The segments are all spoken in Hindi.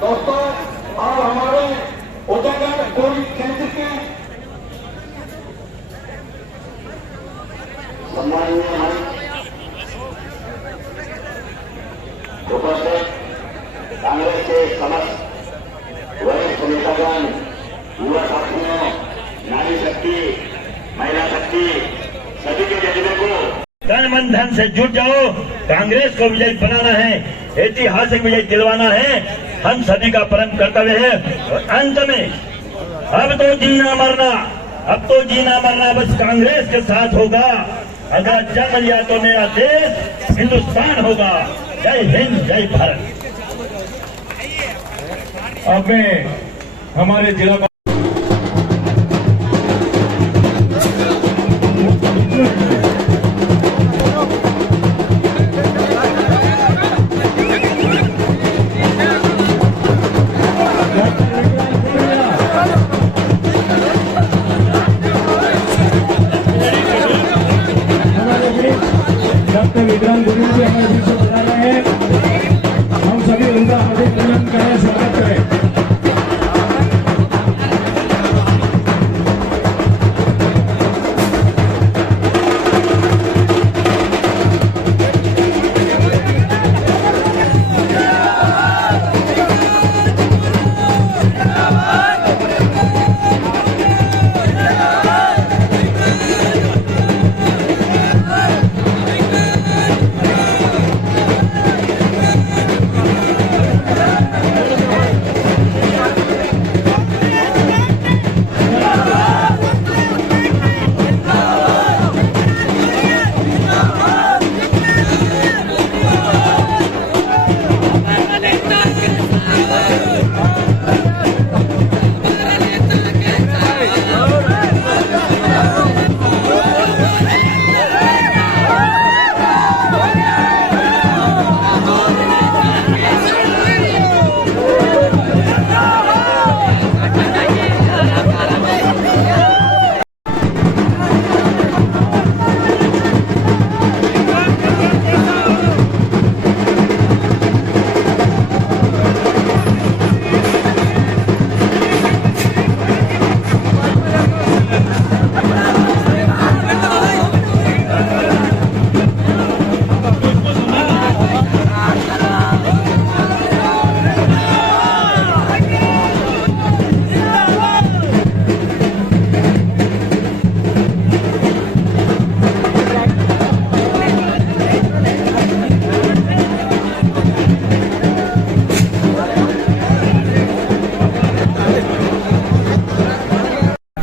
दोस्तों, अब हमारे उदयगढ़ गोली केंद्र के सम्माननीय उपस्थित कांग्रेस के समस्त वरिष्ठ नेतागण, युवा साथियों, नारी शक्ति, महिला शक्ति, सभी के जज्बे को तन मन धन से जुट जाओ। कांग्रेस को विजय बनाना है, ऐतिहासिक विजय दिलवाना है, हम सभी का परम कर्तव्य है। और अंत में अब तो जीना मरना बस कांग्रेस के साथ होगा। अगर जन्म लिया तो मेरा देश हिंदुस्तान होगा। जय हिंद, जय भारत। अब मैं हमारे जिला विक्रांत गुरु जी हमारे बीच में बता रहे हैं। हम सभी उनका हार्दिक अभिनंदन करें, स्वागत करें।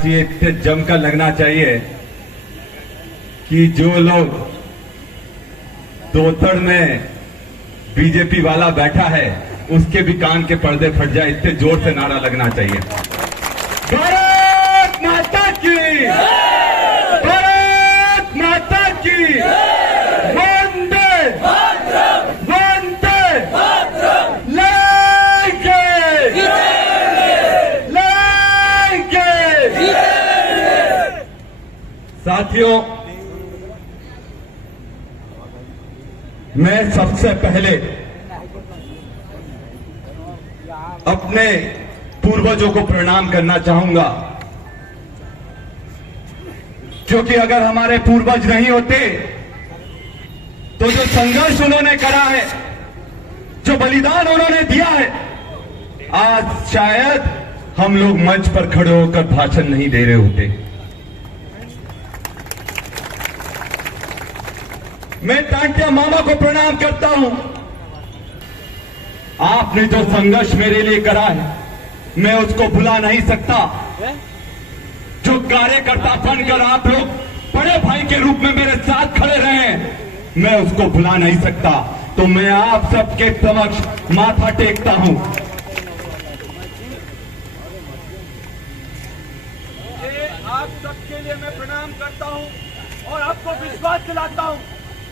ये जमकर लगना चाहिए कि जो लोग दोतड़ में बीजेपी वाला बैठा है उसके भी कान के पर्दे फट जाए, इतने जोर से नारा लगना चाहिए। भारत माता की, भारत माता की, वंदे वंदे, लेंगे लेंगे। साथियों, मैं सबसे पहले अपने पूर्वजों को प्रणाम करना चाहूंगा, क्योंकि अगर हमारे पूर्वज नहीं होते तो जो संघर्ष उन्होंने करा है, जो बलिदान उन्होंने दिया है, आज शायद हम लोग मंच पर खड़े होकर भाषण नहीं दे रहे होते। मैं टांटिया मामा को प्रणाम करता हूं। आपने जो संघर्ष मेरे लिए करा है मैं उसको भुला नहीं सकता। जो कार्यकर्ता बनकर आप लोग बड़े भाई के रूप में मेरे साथ खड़े रहे हैं मैं उसको भुला नहीं सकता। तो मैं आप सबके समक्ष माथा टेकता हूं। आप सबके लिए मैं प्रणाम करता हूं और आपको विश्वास दिलाता हूं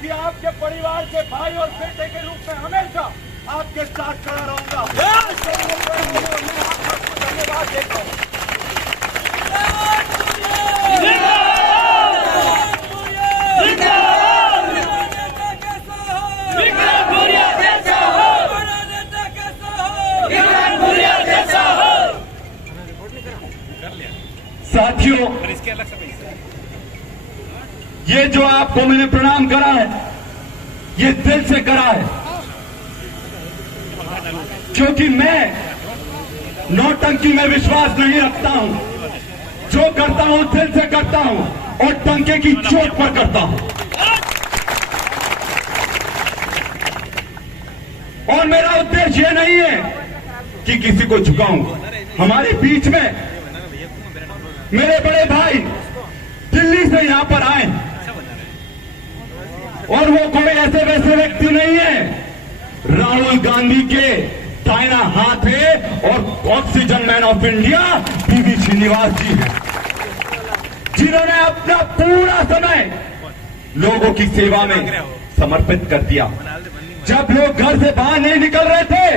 कि आपके परिवार के भाई और बेटे के रूप में हमेशा आपके साथ खड़ा रहूंगा। मैं आप सबको धन्यवाद देता हूं। साथियों, ये जो आपको मैंने प्रणाम करा है, ये दिल से करा है, क्योंकि मैं नौटंकी में विश्वास नहीं रखता हूं। जो करता हूं दिल से करता हूं और टंके की चोट पर करता हूं। और मेरा उद्देश्य यह नहीं है कि किसी को झुकाऊं। हमारे बीच में मेरे बड़े भाई दिल्ली से यहां पर आए और वो कोई ऐसे वैसे व्यक्ति नहीं है। राहुल गांधी के दाहिना हाथ है और oxygen man of India PV Srinivas ji हैं, जिन्होंने अपना पूरा समय लोगों की सेवा में समर्पित कर दिया। जब लोग घर से बाहर नहीं निकल रहे थे,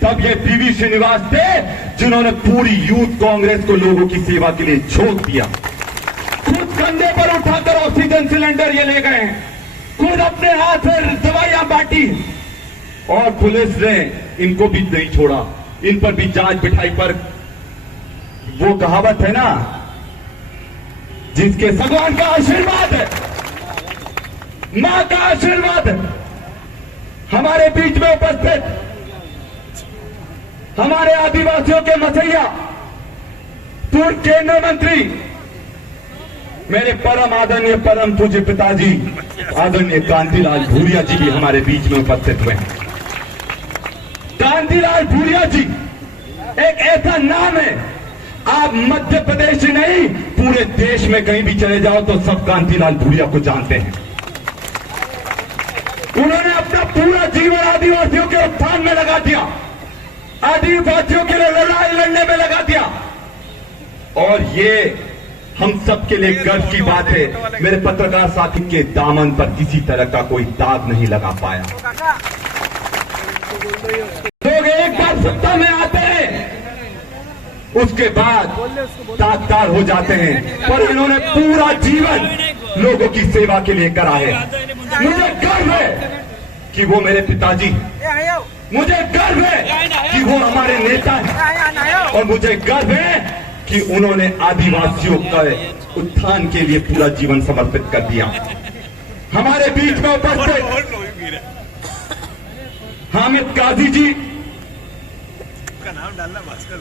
तब ये पीवी श्रीनिवास थे जिन्होंने पूरी यूथ कांग्रेस को लोगों की सेवा के लिए झोंक दिया। खुद कंधे पर उठाकर ऑक्सीजन सिलेंडर ये ले गए, खुद अपने हाथ से दवाइयां बांटी, और पुलिस ने इनको भी नहीं छोड़ा। इन पर भी जांच बिठाई। पर वो कहावत है ना, जिसके भगवान का आशीर्वाद है, मां का आशीर्वाद है, हमारे बीच में उपस्थित हमारे आदिवासियों के मसैया पूर्व केंद्रीय मंत्री मेरे परम आदरणीय परम पूज्य पिताजी आदरणीय कांतिलाल भूरिया जी भी हमारे बीच में उपस्थित हुए हैं। कांतिलाल भूरिया जी एक ऐसा नाम है, आप मध्य प्रदेश ही नहीं पूरे देश में कहीं भी चले जाओ तो सब कांतिलाल भूरिया को जानते हैं। उन्होंने अपना पूरा जीवन आदिवासियों के उत्थान में लगा दिया, आदिवासियों के लिए लड़ाई लड़ने में लगा दिया, और ये हम सब के लिए गर्व की बात है। मेरे पत्रकार साथी के दामन पर किसी तरह का कोई दाग नहीं लगा पाया। लोग एक बार सत्ता में आते हैं, उसके बाद ताकतार हो जाते हैं, पर इन्होंने पूरा जीवन लोगों की सेवा के लिए करा है। मुझे गर्व है कि वो मेरे पिताजी हैं, मुझे गर्व है कि वो हमारे नेता हैं, और मुझे गर्व है कि उन्होंने आदिवासियों का उत्थान के लिए पूरा जीवन समर्पित कर दिया। हमारे बीच में उपस्थित हामिद काजी जी का नाम डालना भास्कर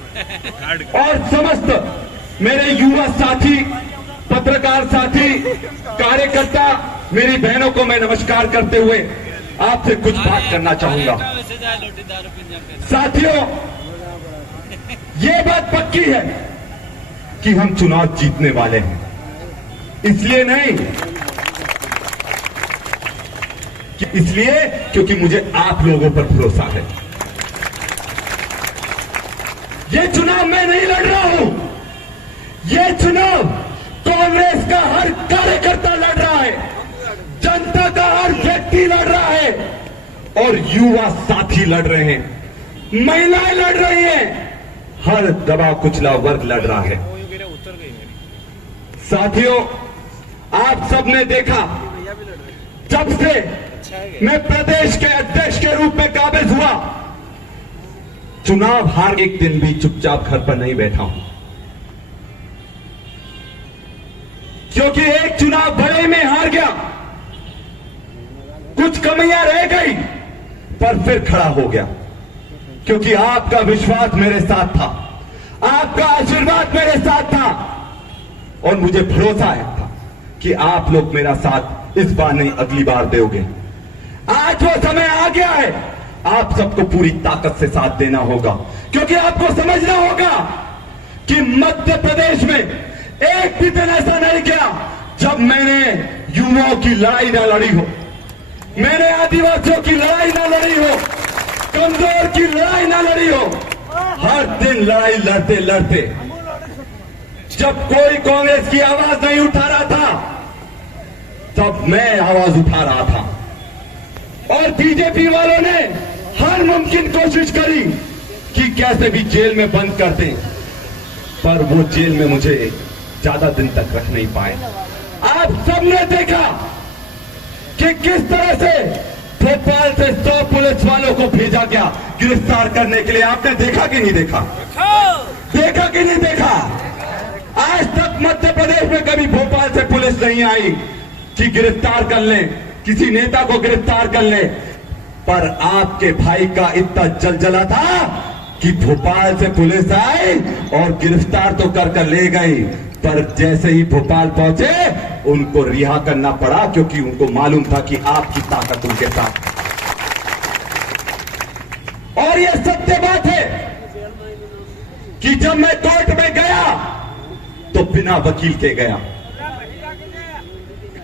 और समस्त मेरे युवा साथी, पत्रकार साथी, कार्यकर्ता, मेरी बहनों को मैं नमस्कार करते हुए आपसे कुछ बात करना चाहूंगा। साथियों, ये बात पक्की है कि हम चुनाव जीतने वाले हैं। इसलिए नहीं कि इसलिए क्योंकि मुझे आप लोगों पर भरोसा है। ये चुनाव मैं नहीं लड़ रहा हूं, ये चुनाव कांग्रेस का हर कार्यकर्ता लड़ रहा है, जनता का हर व्यक्ति लड़ रहा है, और युवा साथी लड़ रहे हैं, महिलाएं लड़ रही हैं, हर दबा कुचला वर्ग लड़ रहा है। साथियों, आप सबने देखा, जब से मैं प्रदेश के अध्यक्ष के रूप में काबिज हुआ, चुनाव हार एक दिन भी चुपचाप घर पर नहीं बैठा हूं, क्योंकि एक चुनाव बड़े में हार गया, कुछ कमियां रह गई, पर फिर खड़ा हो गया, क्योंकि आपका विश्वास मेरे साथ था, आपका आशीर्वाद मेरे साथ था, और मुझे भरोसा था कि आप लोग मेरा साथ इस बार नहीं अगली बार दोगे। आज वो समय आ गया है, आप सबको पूरी ताकत से साथ देना होगा, क्योंकि आपको समझना होगा कि मध्य प्रदेश में एक भी दिन ऐसा नहीं गया जब मैंने युवाओं की लड़ाई ना लड़ी हो, मैंने आदिवासियों की लड़ाई ना लड़ी हो, कमजोर की लड़ाई ना लड़ी हो। हर दिन लड़ाई लड़ते लड़ते, जब कोई कांग्रेस की आवाज नहीं उठा रहा था, तब मैं आवाज उठा रहा था, और बीजेपी वालों ने हर मुमकिन कोशिश करी कि कैसे भी जेल में बंद कर दें, पर वो जेल में मुझे ज्यादा दिन तक रख नहीं पाए। आप सबने देखा कि किस तरह से भोपाल से 100 पुलिस वालों को भेजा गया गिरफ्तार करने के लिए। आपने देखा कि नहीं देखा? देखा कि नहीं देखा? आज तक मध्य प्रदेश में कभी भोपाल से पुलिस नहीं आई कि गिरफ्तार कर ले, किसी नेता को गिरफ्तार कर ले, पर आपके भाई का इतना जलजला था कि भोपाल से पुलिस आई और गिरफ्तार तो कर ले गई, पर जैसे ही भोपाल पहुंचे उनको रिहा करना पड़ा, क्योंकि उनको मालूम था कि आपकी ताकत उनके साथ। और यह सत्य बात है कि जब मैं कोर्ट में गया तो बिना वकील के गया।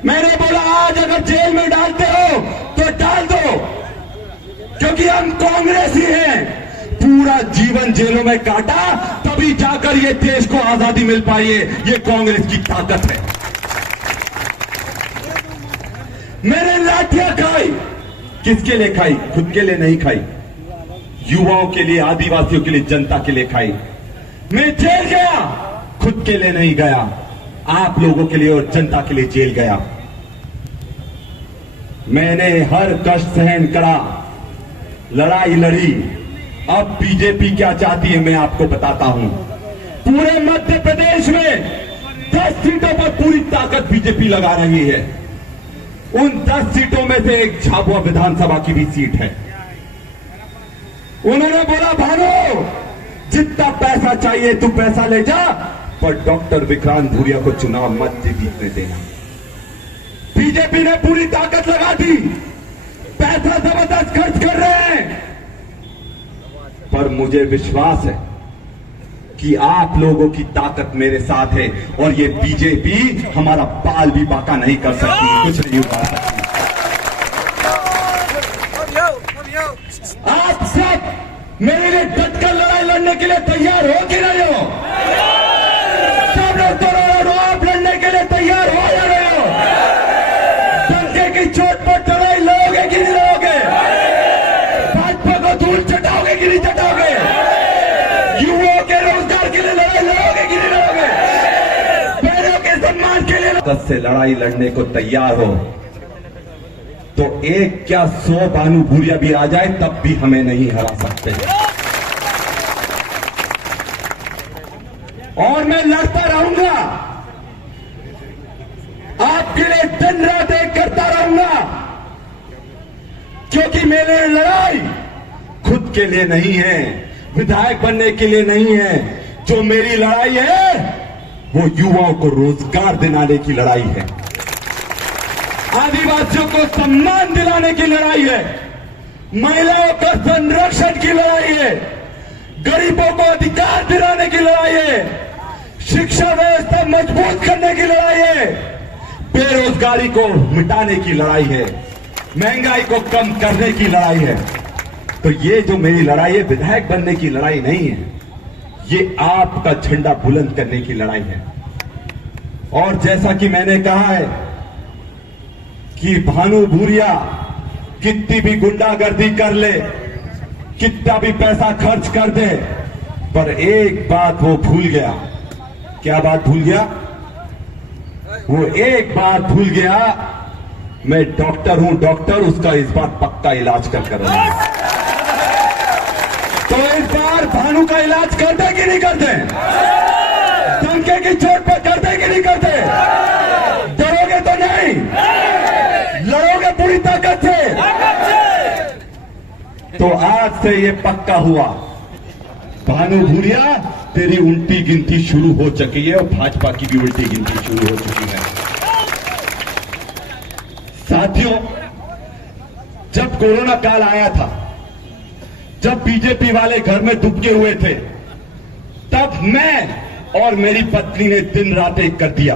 मैंने बोला आज अगर जेल में डालते हो तो डाल दो, क्योंकि हम कांग्रेसी हैं। पूरा जीवन जेलों में काटा, तभी जाकर ये देश को आजादी मिल पाई है। ये कांग्रेस की ताकत है। मैंने लाठियां खाई, किसके लिए खाई? खुद के लिए नहीं खाई, युवाओं के लिए, आदिवासियों के लिए, जनता के लिए खाई। मैं जेल गया, खुद के लिए नहीं गया, आप लोगों के लिए और जनता के लिए जेल गया। मैंने हर कष्ट सहन करा, लड़ाई लड़ी। अब बीजेपी क्या चाहती है मैं आपको बताता हूं। पूरे मध्य प्रदेश में 10 सीटों पर पूरी ताकत बीजेपी लगा रही है। उन 10 सीटों में से एक झाबुआ विधानसभा की भी सीट है। उन्होंने बोला भानु जितना पैसा चाहिए तू पैसा ले जा, पर डॉक्टर विक्रांत भूरिया को चुनाव मत जीतने देना। बीजेपी ने पूरी ताकत लगा दी, पैसा जबरदस्त खर्च कर रहे हैं, पर मुझे विश्वास है कि आप लोगों की ताकत मेरे साथ है और ये बीजेपी हमारा बाल भी बाका नहीं कर सकती, कुछ नहीं उखाड़ सकती। आप सब मेरे लिए डटकर लड़ाई लड़ने के लिए तैयार हो कि नहीं हो? सब लोग तो आप लड़ने के लिए तैयार हो या नहीं हो? डंके की चोट पर लड़ाई लड़ोगे कि नहीं लड़ोगे? भाजपा को धूल चटाओगे कि नहीं चटाओगे? युवाओं के रोजगार के लिए लड़ाई लड़ोगे कि नहीं लड़ोगे? बहनों के सम्मान के लिए ताकत से लड़ाई लड़ने को तैयार हो तो एक क्या 100 भानु भूरिया भी आ जाए तब भी हमें नहीं हरा सकते। और मैं लड़ता रहूंगा, आपके लिए दिन रात एक करता रहूंगा, क्योंकि मेरे लड़ाई खुद के लिए नहीं है, विधायक बनने के लिए नहीं है। जो मेरी लड़ाई है वो युवाओं को रोजगार दिलाने की लड़ाई है, आदिवासियों को सम्मान दिलाने की लड़ाई है, महिलाओं का संरक्षण की लड़ाई है, गरीबों को अधिकार दिलाने की लड़ाई है, शिक्षा व्यवस्था मजबूत करने की लड़ाई है, बेरोजगारी को मिटाने की लड़ाई है, महंगाई को कम करने की लड़ाई है। तो ये जो मेरी लड़ाई है विधायक बनने की लड़ाई नहीं है, ये आपका झंडा बुलंद करने की लड़ाई है। और जैसा कि मैंने कहा है कि भानु भूरिया कितनी भी गुंडागर्दी कर ले, कितना भी पैसा खर्च कर दे, पर एक बात वो भूल गया। क्या बात भूल गया? वो एक बात भूल गया, मैं डॉक्टर हूं, डॉक्टर उसका इस बार पक्का इलाज कर रहा हूं। तो इस बार भानु का इलाज करते कि नहीं करते? डंके की चोट पर करते कि नहीं करते? डरोगे तो नहीं, लड़ोगे पूरी ताकत से। तो आज से ये पक्का हुआ, भानु भूरिया तेरी उल्टी गिनती शुरू हो चुकी है और भाजपा की भी उल्टी गिनती शुरू हो चुकी है। साथियों, जब कोरोना काल आया था, जब बीजेपी वाले घर में दुबके हुए थे, तब मैं और मेरी पत्नी ने दिन रात एक कर दिया।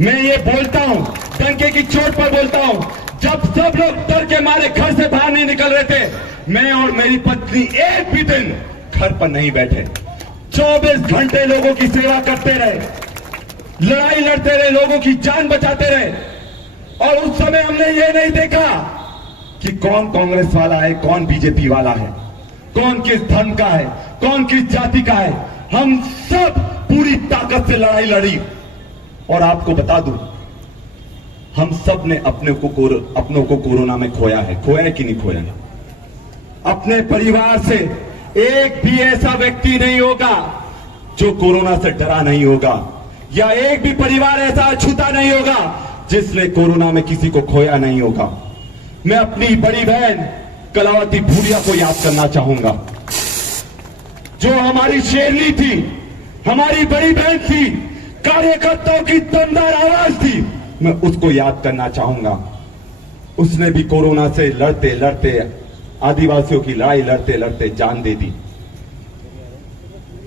मैं ये बोलता हूं, डंके की चोट पर बोलता हूं, जब सब लोग डर के मारे घर से बाहर नहीं निकल रहे थे, मैं और मेरी पत्नी एक भी दिन घर पर नहीं बैठे। 24 घंटे लोगों की सेवा करते रहे, लड़ाई लड़ते रहे, लोगों की जान बचाते रहे। और उस समय हमने ये नहीं देखा कि कौन कांग्रेस वाला है, कौन बीजेपी वाला है, कौन किस धर्म का है, कौन किस जाति का है। हम सब पूरी ताकत से लड़ाई लड़ी। और आपको बता दूं, हम सब ने अपनों को कोरोना में खोया है कि नहीं खोया? अपने परिवार से एक भी ऐसा व्यक्ति नहीं होगा जो कोरोना से डरा नहीं होगा। या एक भी परिवार ऐसा अछूता नहीं होगा जिसने कोरोना में किसी को खोया नहीं होगा। मैं अपनी बड़ी बहन कलावती भूरिया को याद करना चाहूंगा, जो हमारी शेरनी थी, हमारी बड़ी बहन थी, कार्यकर्ताओं की दमदार आवाज थी। मैं उसको याद करना चाहूंगा। उसने भी कोरोना से लड़ते लड़ते, आदिवासियों की लड़ाई लड़ते लड़ते जान दे दी।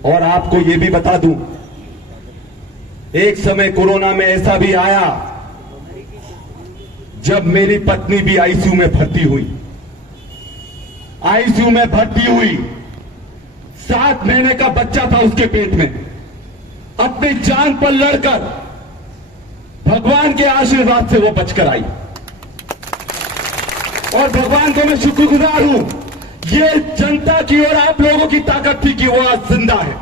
और आपको यह भी बता दूं, एक समय कोरोना में ऐसा भी आया जब मेरी पत्नी भी आईसीयू में भर्ती हुई। आईसीयू में भर्ती हुई, 7 महीने का बच्चा था उसके पेट में। अपनी जान पर लड़कर भगवान के आशीर्वाद से वो बचकर आई, और भगवान को मैं शुक्रगुजार हूं। ये जनता की और आप लोगों की ताकत थी कि वो आज जिंदा है।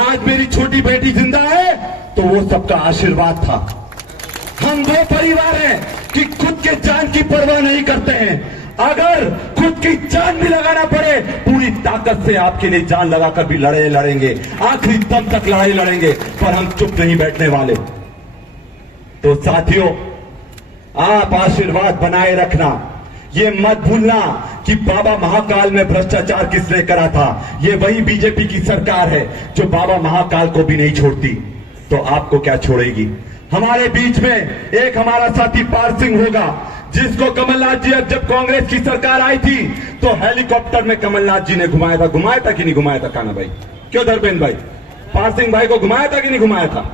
आज मेरी छोटी बेटी जिंदा है तो वो सबका आशीर्वाद था। हम वो परिवार हैं कि खुद के जान की परवाह नहीं करते हैं। अगर खुद की जान भी लगाना पड़े, पूरी ताकत से आपके लिए जान लगाकर भी लड़ाई लड़ेंगे, आखिरी दम तक लड़ाई लड़ेंगे, पर हम चुप नहीं बैठने वाले। तो साथियों, आप आशीर्वाद बनाए रखना। ये मत भूलना कि बाबा महाकाल में भ्रष्टाचार किसने करा था। ये वही बीजेपी की सरकार है जो बाबा महाकाल को भी नहीं छोड़ती, तो आपको क्या छोड़ेगी। हमारे बीच में एक हमारा साथी पार सिंह होगा, जिसको कमलनाथ जी, जब कांग्रेस की सरकार आई थी तो हेलीकॉप्टर में कमलनाथ जी ने घुमाया था कि नहीं घुमाया था काना भाई? क्यों धर्मेंद्र भाई? पार सिंह भाई को घुमाया था कि नहीं घुमाया था?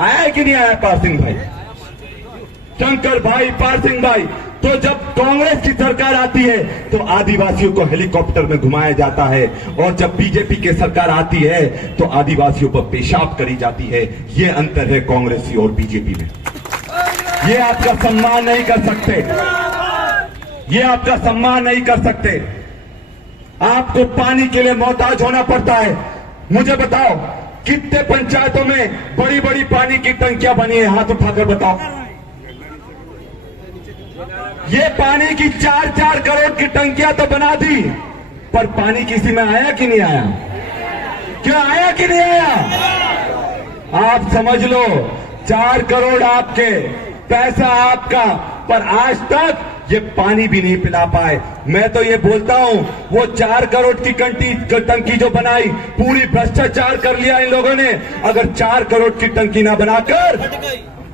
आया है कि नहीं आया पार सिंह भाई? शंकर भाई, पार सिंह भाई, तो जब कांग्रेस की सरकार आती है तो आदिवासियों को हेलीकॉप्टर में घुमाया जाता है, और जब बीजेपी की सरकार आती है तो आदिवासियों पर पेशाब करी जाती है। ये अंतर है कांग्रेसी और बीजेपी में। ये आपका सम्मान नहीं कर सकते, ये आपका सम्मान नहीं कर सकते। आपको पानी के लिए मोहताज होना पड़ता है। मुझे बताओ, कितने पंचायतों में बड़ी बड़ी पानी की टंकियां बनी है? हाथ उठाकर बताओ। ये पानी की 4-4 करोड़ की टंकियां तो बना दी, पर पानी किसी में आया कि नहीं आया? क्या आया कि नहीं आया? आप समझ लो, 4 करोड़ आपके, पैसा आपका, पर आज तक ये पानी भी नहीं पिला पाए। मैं तो ये बोलता हूं, वो 4 करोड़ की टंकी जो बनाई, पूरी भ्रष्टाचार कर लिया इन लोगों ने। अगर 4 करोड़ की टंकी ना बनाकर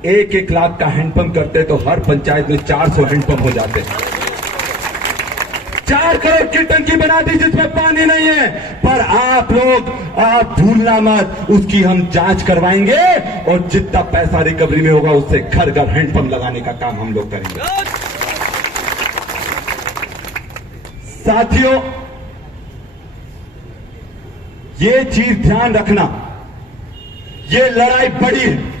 1-1 लाख का हैंडपंप करते तो हर पंचायत में 400 हैंडपंप हो जाते। 4 करोड़ की टंकी बना दी जिसमें पानी नहीं है, पर आप लोग, आप भूलना मत, उसकी हम जांच करवाएंगे और जितना पैसा रिकवरी में होगा उससे घर घर हैंडपंप लगाने का काम हम लोग करेंगे। साथियों, ये चीज ध्यान रखना, ये लड़ाई बड़ी है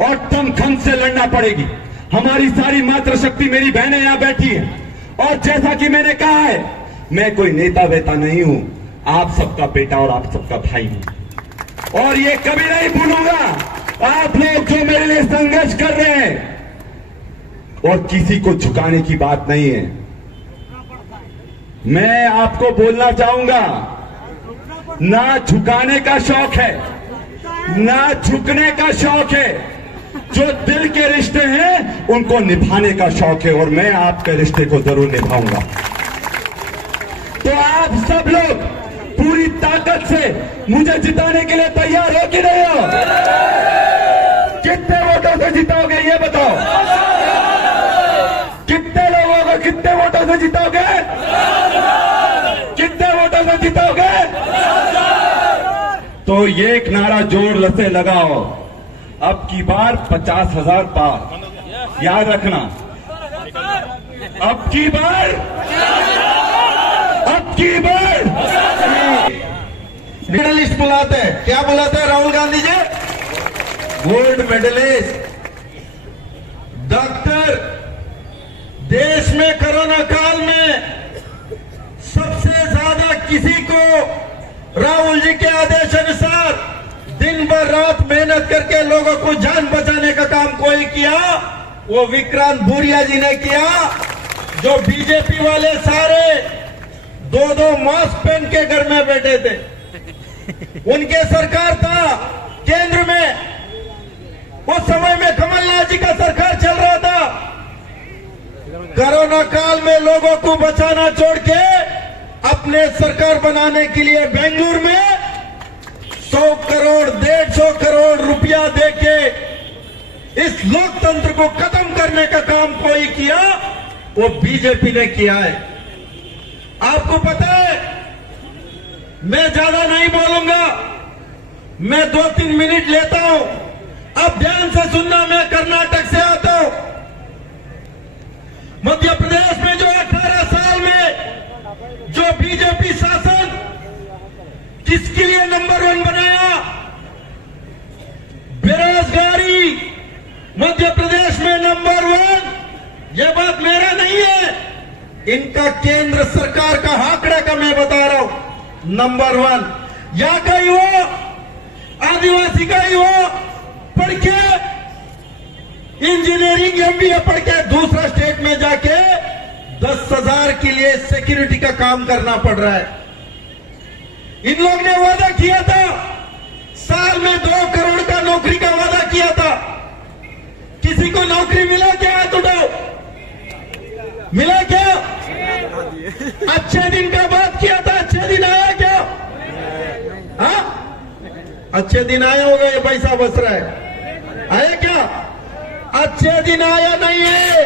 और दमखम से लड़ना पड़ेगी। हमारी सारी मातृशक्ति मेरी बहनें यहां बैठी हैं, और जैसा कि मैंने कहा है, मैं कोई नेता वेता नहीं हूं, आप सबका बेटा और आप सबका भाई हूं। और ये कभी नहीं भूलूंगा, आप लोग जो मेरे लिए संघर्ष कर रहे हैं, और किसी को झुकाने की बात नहीं है। मैं आपको बोलना चाहूंगा, ना झुकाने का शौक है, ना झुकने का शौक है। जो दिल के रिश्ते हैं उनको निभाने का शौक है, और मैं आपके रिश्ते को जरूर निभाऊंगा। तो आप सब लोग पूरी ताकत से मुझे जिताने के लिए तैयार हो कि नहीं हो? कितने वोटों से जिताओगे ये बताओ? कितने लोगों को कितने वोटों से जिताओगे? कितने वोटों से जिताओगे? तो ये एक नारा जोर से लगाओ, अब की बार 50,000 पार। याद रखना, अब की बार मेडलिस्ट बुलाते हैं। क्या बुलाते हैं Rahul Gandhi ji? Gold medallist. Doctor, देश में कोरोना काल में सबसे ज्यादा किसी को राहुल जी के आदेश अनुसार दिन भर रात मेहनत करके लोगों को जान बचाने का काम कोई किया, वो विक्रांत भूरिया जी ने किया। जो बीजेपी वाले सारे 2-2 मास्क पहन के घर में बैठे थे, उनके सरकार था केंद्र में, उस समय में कमलनाथ जी का सरकार चल रहा था। कोरोना काल में लोगों को बचाना छोड़ के अपने सरकार बनाने के लिए बेंगलुरु में 100 करोड़ 150 करोड़ रुपया देके इस लोकतंत्र को खत्म करने का काम कोई किया, वो बीजेपी ने किया है। आपको पता है, मैं ज्यादा नहीं बोलूंगा, मैं 2-3 मिनट लेता हूं। अब ध्यान से सुनना, मैं कर्नाटक से आता हूं। मध्य प्रदेश में जो 18 साल में जो बीजेपी शासन किसके लिए नंबर 1 बनाया? बेरोजगारी मध्य प्रदेश में नंबर 1। यह बात मेरा नहीं है, इनका केंद्र सरकार का आंकड़ा का मैं बता रहा हूं। नंबर 1 या का ही हो, आदिवासी का ही हो, पढ़ के इंजीनियरिंग एमबीए पढ़ के दूसरा स्टेट में जाके 10,000 के लिए सिक्योरिटी का काम करना पड़ रहा है। इन लोग ने वादा किया था, साल में 2 करोड़ का नौकरी का वादा किया था। किसी को नौकरी मिला क्या? हाथ उठाओ, मिला क्या? अच्छे दिन का बात किया था, अच्छे दिन आया क्या? हाँ, अच्छे दिन आया होगा, ये पैसा बच रहा है, आया क्या? अच्छे दिन आया नहीं है।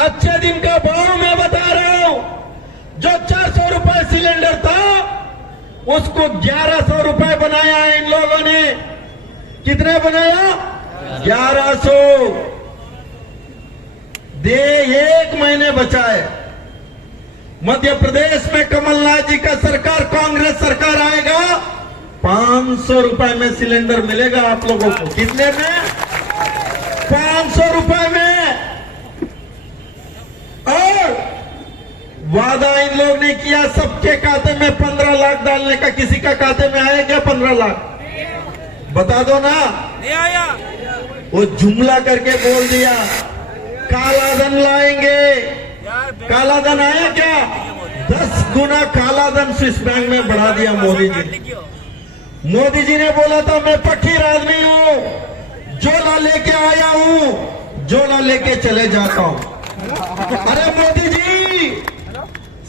अच्छे दिन का भाव मैं बता रहा हूं। जो 400 रुपए सिलेंडर था उसको 1100 रुपए बनाया है इन लोगों ने। कितने बनाया? 1100। दे 1 महीने बचा है। मध्य प्रदेश में कमलनाथ जी का सरकार, कांग्रेस सरकार आएगा, 500 रुपए में सिलेंडर मिलेगा आप लोगों को। कितने में? 500 रुपए में। और वादा इन लोग ने किया सबके खाते में 15 लाख डालने का। किसी का खाते में आया क्या 15 लाख? बता दो ना। नहीं आया। वो जुमला करके बोल दिया काला धन लाएंगे। काला धन आया क्या? 10 गुना काला धन स्विस बैंक में बढ़ा दिया मोदी जी। मोदी जी ने बोला था मैं फकीर आदमी हूं, झोला लेके आया हूं, झोला लेके चले जाता हूं। अरे मोदी जी,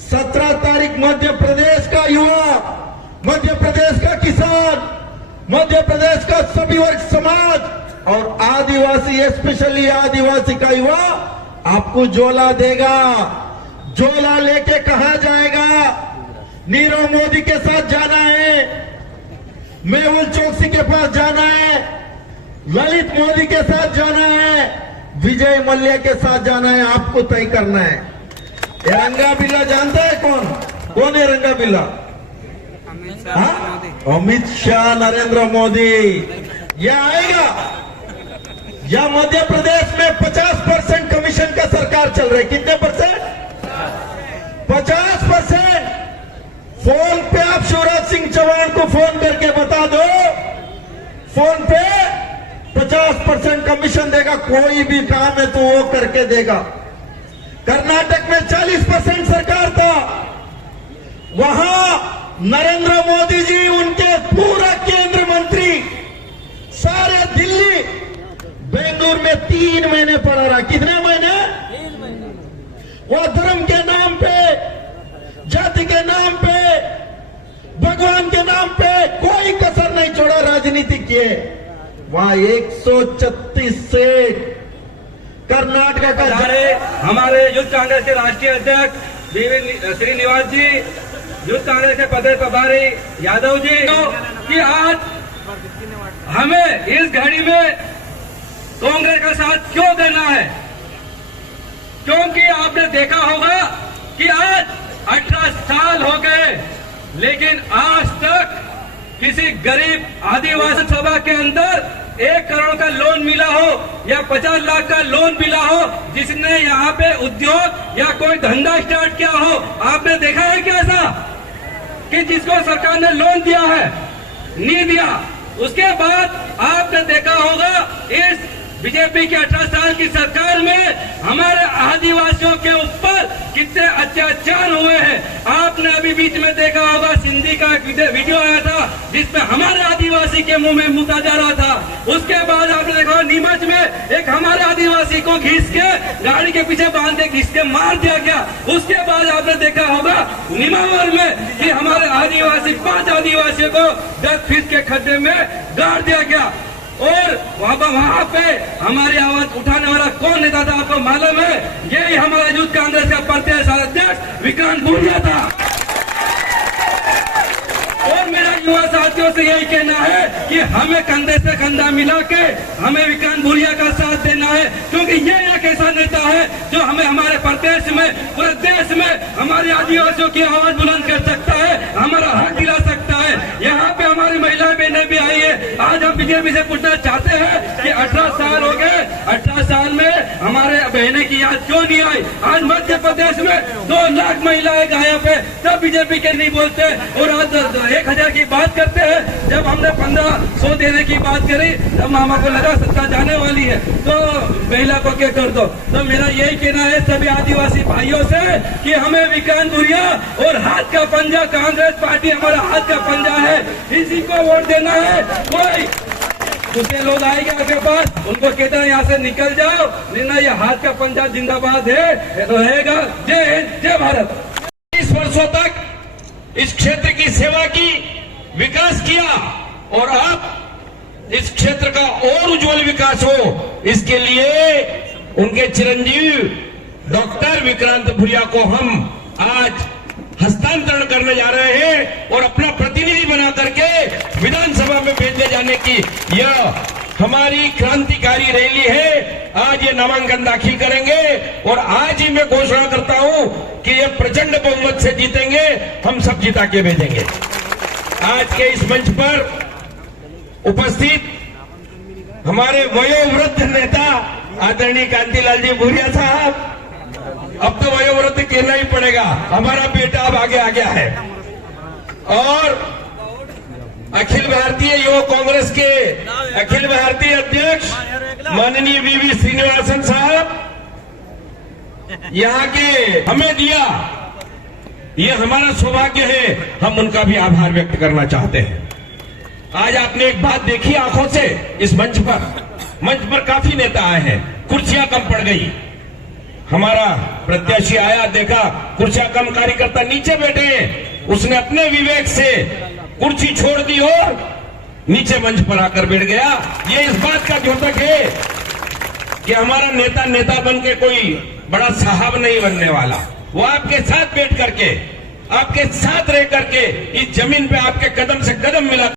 17 तारीख मध्य प्रदेश का युवा, मध्य प्रदेश का किसान, मध्य प्रदेश का सभी वर्ग समाज और आदिवासी, स्पेशली आदिवासी का युवा आपको झोला देगा। झोला लेके कहां जाएगा? नीरव मोदी के साथ जाना है, मेहुल चोकसी के पास जाना है, ललित मोदी के साथ जाना है, विजय मल्ल्या के साथ जाना है। आपको तय करना है। ये रंगा बिल्ला जानता है कौन? कौन है रंगा बिल्ला? अमित शाह, नरेंद्र मोदी। यह आएगा या मध्य प्रदेश में 50% कमीशन का सरकार चल रही है। कितने परसेंट? 50%। फोन पे आप शिवराज सिंह चौहान को फोन करके बता दो, फोन पे 50% कमीशन देगा। कोई भी काम है तो वो करके देगा। कर्नाटक में 40% सरकार था, वहां नरेंद्र मोदी जी, उनके पूरा केंद्र मंत्री सारे दिल्ली, बेंगलुरु में 3 महीने पड़ा रहा। कितने महीने? वो धर्म के नाम पे, जाति के नाम पे, भगवान के नाम पे कोई कसर नहीं छोड़ा, राजनीति किए। वहां 136 सीट कर्नाटक का। हमारे यूथ कांग्रेस के राष्ट्रीय अध्यक्ष श्रीनिवास जी, यूथ कांग्रेस के प्रदेश प्रभारी यादव जी, कि आज हमें इस घड़ी में कांग्रेस का साथ क्यों देना है? क्योंकि आपने देखा होगा कि आज 18 साल हो गए, लेकिन आज तक किसी गरीब आदिवासी सभा के अंदर 1 करोड़ का लोन मिला हो या 50 लाख का लोन मिला हो, जिसने यहाँ पे उद्योग या कोई धंधा स्टार्ट किया हो? आपने देखा है क्या ऐसा कि जिसको सरकार ने लोन दिया है? नहीं दिया। उसके बाद आपने देखा होगा इस बीजेपी के 18 साल की सरकार में हमारे आदिवासियों के ऊपर कितने अत्याचार हुए हैं। आपने अभी बीच में देखा होगा, सिंधी का एक वीडियो आया था जिसमें हमारे आदिवासी के मुंह में मुता जा रहा था। उसके बाद आपने देखा नीमच में एक हमारे आदिवासी को घिस के गाड़ी के पीछे बांध के घिस के मार दिया गया। उसके बाद आपने देखा होगा निमावर में कि हमारे आदिवासी 5 आदिवासियों को 10 फीट के खड्डे में गाड़ दिया गया। और वहां पे हमारी आवाज उठाने वाला कौन नेता था आपको मालूम है? यही हमारा यूथ कांग्रेस का प्रदेश अध्यक्ष विक्रांत भूरिया था। और मेरा युवा साथियों से यही कहना है कि हमें कंधे से कंधा मिला के हमें विक्रांत भूरिया का साथ देना है, क्योंकि ये एक ऐसा नेता है जो हमें हमारे प्रदेश में, पूरे देश में हमारे आदिवासियों की आवाज बुलंद कर सकता है, हमारा हक दिला सकता है। यहाँ पे हमारी महिलाएं बहनें भी आई है। आज हम बीजेपी से पूछना चाहते हैं कि 18 साल हो गए, 18 साल में हमारे बहनें की याद क्यों नहीं आई? आज मध्य प्रदेश में 2 लाख महिलाएं गायब है, तब बीजेपी के नहीं बोलते। और आज 1000 की बात करते हैं। जब हमने 1500 देने की बात करी तब मामा को लगा सत्ता जाने वाली है, तो महिला को क्या कर दो। तो मेरा यही कहना है सभी आदिवासी भाइयों से कि हमें विक्रांत भूरिया और हाथ का पंजा, कांग्रेस पार्टी हमारा हाथ का पंजा है, इसी को वोट देना है। कोई दूसरे लोग आएंगे आपके पास, उनको कहते हैं यहाँ से निकल जाओ, लेना ये हाथ का पंजा जिंदाबाद है, रहेगा। जय हिंद, जय भारत। 20 वर्षों तक इस क्षेत्र की सेवा की, विकास किया, और अब इस क्षेत्र का और उज्जवल विकास हो, इसके लिए उनके चिरंजीव डॉक्टर विक्रांत भूरिया को हम आज हस्तांतरण करने जा रहे हैं और अपना प्रतिनिधि बना करके विधानसभा में भेजने जाने की यह हमारी क्रांतिकारी रैली है। आज ये नामांकन दाखिल करेंगे और आज ही मैं घोषणा करता हूं कि ये प्रचंड बहुमत से जीतेंगे, हम सब जिता के भेजेंगे। आज के इस मंच पर उपस्थित हमारे वयोवृद्ध नेता आदरणीय कांतिलाल जी भूरिया साहब, अब तो वयोवृद्ध कहना ही पड़ेगा, हमारा बेटा अब आगे आ गया है। और अखिल भारतीय युवा कांग्रेस के अखिल भारतीय अध्यक्ष माननीय वीवी श्रीनिवासन साहब, यहाँ के हमें दिया, ये हमारा सौभाग्य है, हम उनका भी आभार व्यक्त करना चाहते हैं। आज आपने एक बात देखी आंखों से, इस मंच पर काफी नेता आए हैं, कुर्सियां कम पड़ गई। हमारा प्रत्याशी आया, देखा कुर्सियां कम, कार्यकर्ता नीचे बैठे हैं, उसने अपने विवेक से कुर्सी छोड़ दी और नीचे मंच पर आकर बैठ गया। ये इस बात का द्योतक है कि हमारा नेता बन के कोई बड़ा साहब नहीं बनने वाला, वो आपके साथ बैठ करके, आपके साथ रह करके इस जमीन पे आपके कदम से कदम मिला।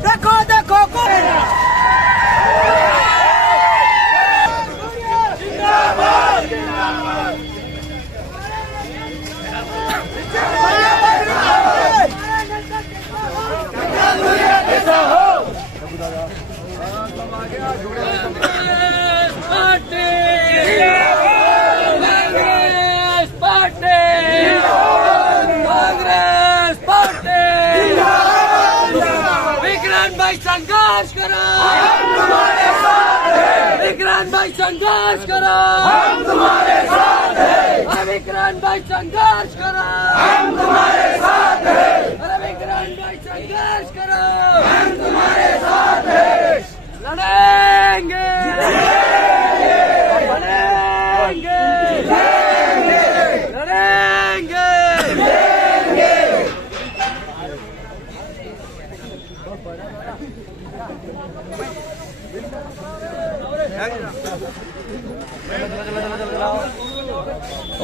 देखो देखो संघर्ष करो, हम तुम्हारे साथ हैं। विक्रांत भाई संघर्ष करो, हम तुम्हारे साथ हैं। विक्रांत भाई संघर्ष करो, हम तुम्हारे साथ हैं। विक्रांत भाई संघर्ष करो, हम तुम्हारे साथ हैं। लड़ेंगे, लड़ेंगे, लड़ेंगे।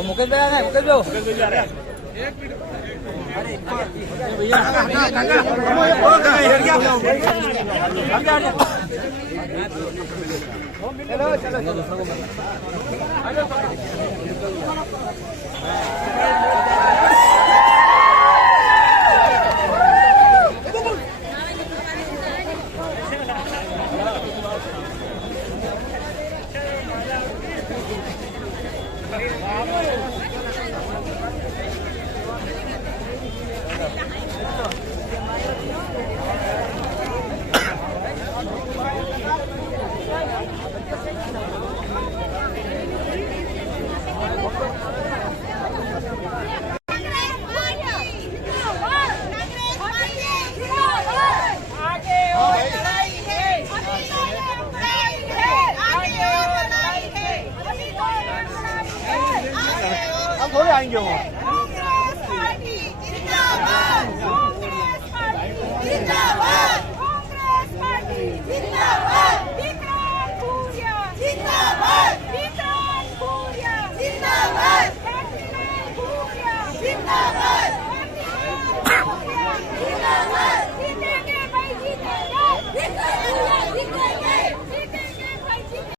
मुकेश भाई आ रहे हैं, मुकेश भाई जा रहे हैं। थोड़े आएंगे वो। कांग्रेस पार्टी जिंदाबाद, कांग्रेस पार्टी जिंदाबाद।